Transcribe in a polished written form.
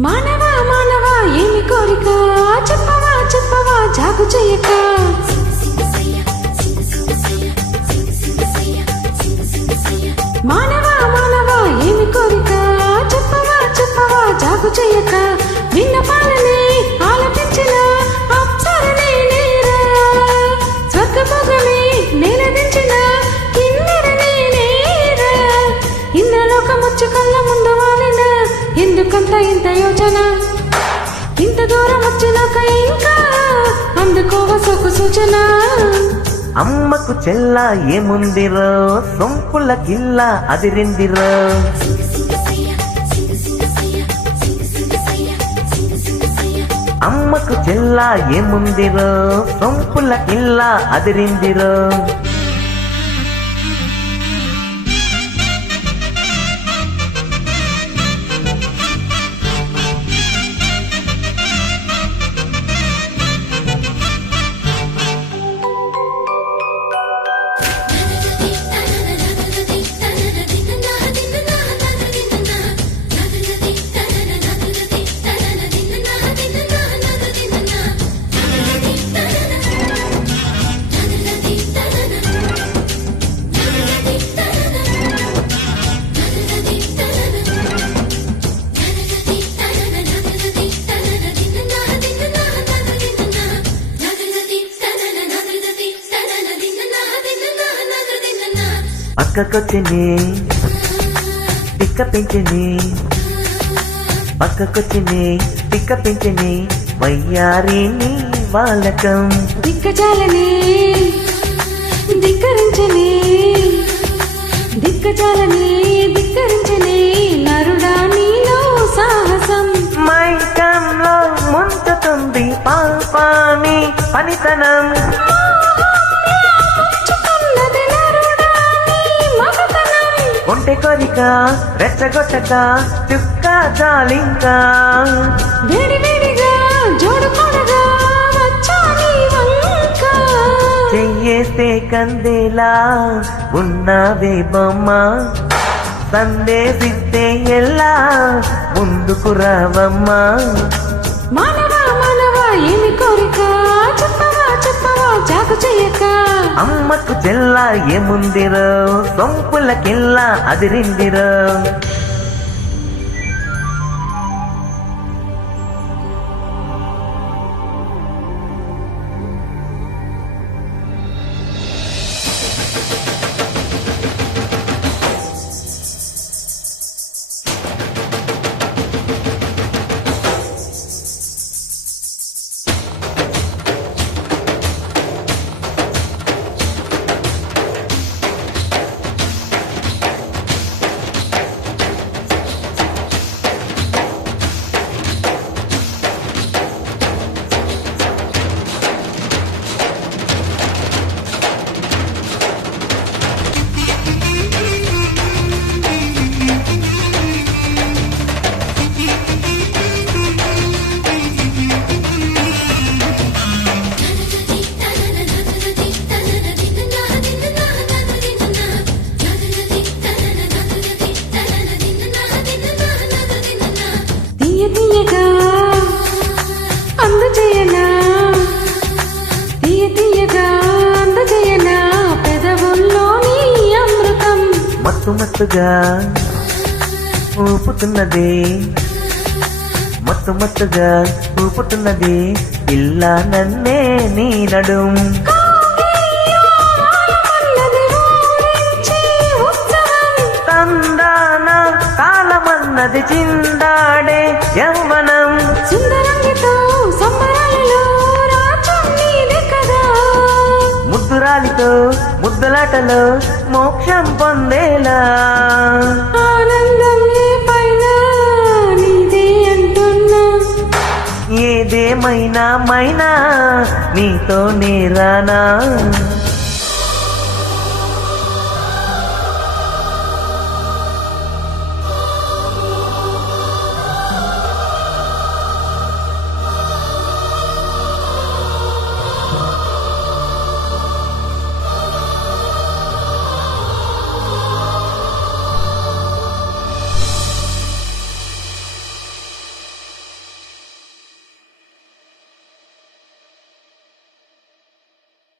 మానవా మానవా ఏమి కోరిక చెప్పవా చెప్పవా జాగు చేయక మానవా మానవా ఏమి కోరిక చెప్పవా చెప్పవా జాగు చేయక విన్నపాలని ఆలపించిన అప్సరనే నేరా స్వర్గభోగమే నేలదించిన కిన్నెరనే నేరా ఇన్నలోకమొచ్చి కళ్ళ ముందు వాలిన ఎందుకంత ఇంత యోచన ఇంత దూరం వచ్చినాక ఇంకా అందుకోవ సొక్కు సూచన అమ్మకు చెల్ల ఏముందిరో సొంపుల కిల్ల అదిరిందిరో అమ్మకు చెల్ల ఏముందిరో సొంపుల కిల్ల అదిరిందిరో పక్కకొచ్చిని పిక్క పెంచిని పక్కకొచ్చిని పిక్క పెంచిని వయ్యారిని బాలకం దిక్కజాలని ధిక్కరించని దిక్కజాలని ధిక్కరించని నరుడా నీలో సాహసం మైకంలో ముంచుతుంది పాపాని పనితనం ఒంటె కోరిక రెచ్చగొట్టక చుక్క జాలింకా వేడివేడిగా జోడుకొడగా వచ్చాని వంక చెయ్యేస్తే కందేలా ఉన్నావే బొమ్మ సందేశిస్తే ఎల్లా ముందుకు రావమ్మా మానవా మానవా ఏమి కోరిక చెప్పవా చెప్పవా జాగు చేయక అమ్మకు చెల్ల ఏముందిరో సొంపుల కిల్ల అదిరిందిరో తీయగా అందజేయనా తీయగా అందజేయనా పెదవుల్లోని అమృతం మత్తు మత్తుగా ఊపుతున్నది మత్తు మత్తుగా ఊపుతున్నది ఇల్లా నన్నే నీ నడుం తందాన కాలమన్నది చిందాడే యవ్వనం సుందరంగితో సంబరాలలో రాజ్యం నీదే కదా ముద్దురాలితో ముద్దులాటలో మోక్షం పొందేలా ఆనందం ఏ పైన నీదే అంటున్నా ఏదేమైనా మైనా నీతో నేరానా